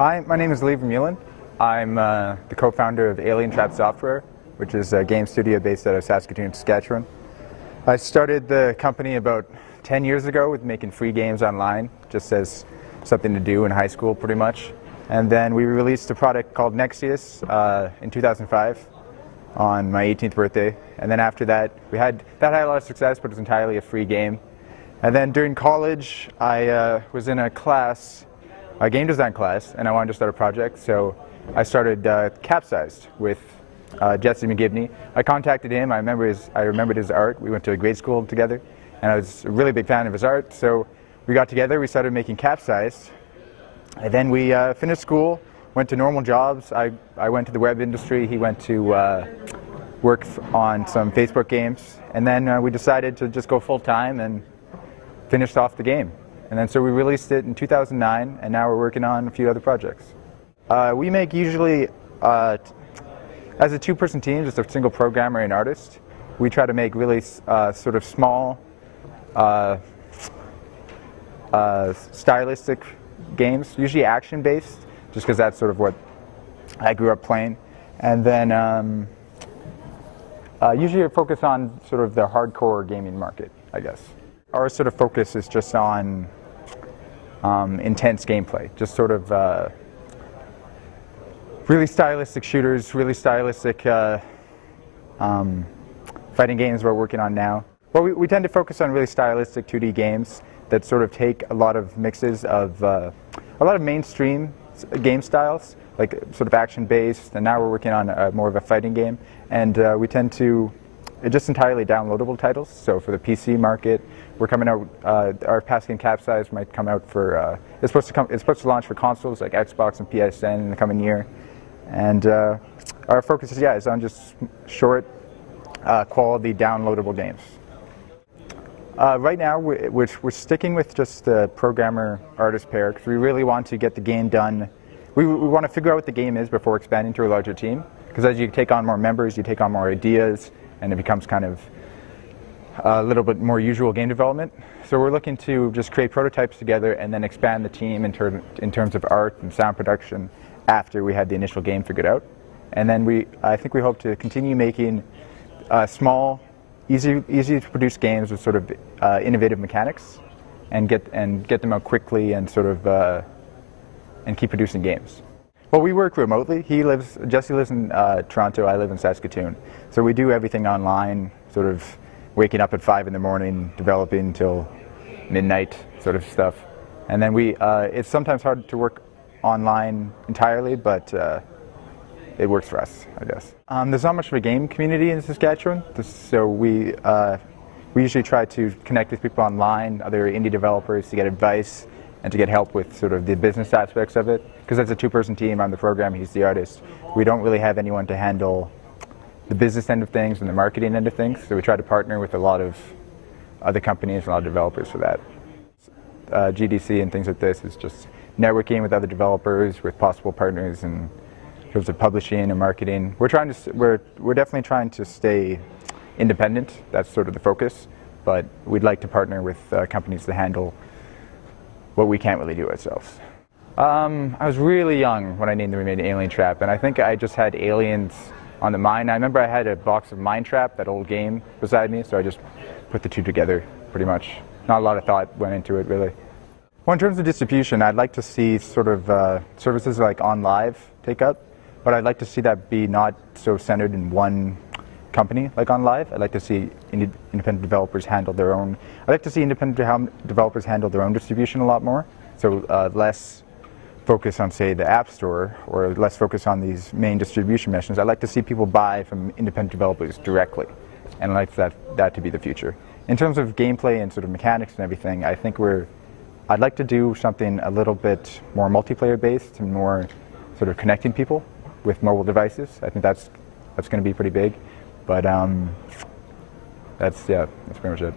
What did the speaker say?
Hi, my name is Vermeulen. I'm the co-founder of Alien Trap Software, which is a game studio based out of Saskatoon, Saskatchewan. I started the company about 10 years ago with making free games online, just as something to do in high school pretty much. And then we released a product called Nexius in 2005 on my 18th birthday. And then after that, that had a lot of success, but it was entirely a free game. And then during college, I was in a class, a game design class, and I wanted to start a project, so I started Capsized with Jesse McGivney. I contacted him. I remembered his art. We went to grade school together, and I was a really big fan of his art. So we got together. We started making Capsized, and then we finished school, went to normal jobs. I went to the web industry. He went to work on some Facebook games, and then we decided to just go full time and finished off the game. And then so we released it in 2009, and now we're working on a few other projects. We make usually, as a two-person team, just a single programmer and artist. We try to make really sort of small, stylistic games, usually action-based, just because that's sort of what I grew up playing. And then usually we focus on sort of the hardcore gaming market, I guess. Our sort of focus is just on intense gameplay, just sort of really stylistic shooters, really stylistic fighting games we're working on now. Well, we tend to focus on really stylistic 2D games that sort of take a lot of mixes of a lot of mainstream game styles, like sort of action-based, and now we're working on more of a fighting game. And we tend to just entirely downloadable titles. So for the PC market, we're coming out. Our past game Capsized might come out for. It's supposed to launch for consoles like Xbox and PSN in the coming year. And our focus is on just short, quality, downloadable games. Right now, we're sticking with just the programmer-artist pair because we really want to get the game done. We want to figure out what the game is before expanding to a larger team. Because as you take on more members, you take on more ideas, and it becomes kind of a little bit more usual game development. So we're looking to just create prototypes together and then expand the team in terms of art and sound production after we had the initial game figured out. And then I think we hope to continue making small, easy to produce games with sort of innovative mechanics and get them out quickly and sort of and keep producing games. Well, we work remotely. Jesse lives in Toronto, I live in Saskatoon. So we do everything online, sort of waking up at 5 in the morning, developing until midnight sort of stuff. And then it's sometimes hard to work online entirely, but it works for us, I guess. There's not much of a game community in Saskatchewan, so we usually try to connect with people online, other indie developers, to get advice and to get help with sort of the business aspects of it. Because as a two-person team, I'm the programmer, he's the artist. We don't really have anyone to handle the business end of things and the marketing end of things, so we try to partner with a lot of other companies and a lot of developers for that. GDC and things like this is just networking with other developers, with possible partners in terms of publishing and marketing. We're definitely trying to stay independent. That's sort of the focus, but we'd like to partner with companies to handle what we can't really do ourselves. I was really young when I named the remade Alien Trap, and I think I just had aliens on the mind. I remember I had a box of Mind Trap, that old game, beside me, so I just put the two together, pretty much. Not a lot of thought went into it, really. Well, in terms of distribution, I'd like to see sort of services like OnLive take up, but I'd like to see that be not so centered in one company like OnLive. I'd like to see independent developers handle their own. I'd like to see independent developers handle their own distribution a lot more, so less focus on, say, the App Store, or less focus on these main distribution missions. I'd like to see people buy from independent developers directly, and I'd like that to be the future. In terms of gameplay and sort of mechanics and everything, I think I'd like to do something a little bit more multiplayer based and more sort of connecting people with mobile devices. I think that's going to be pretty big, but that's pretty much it.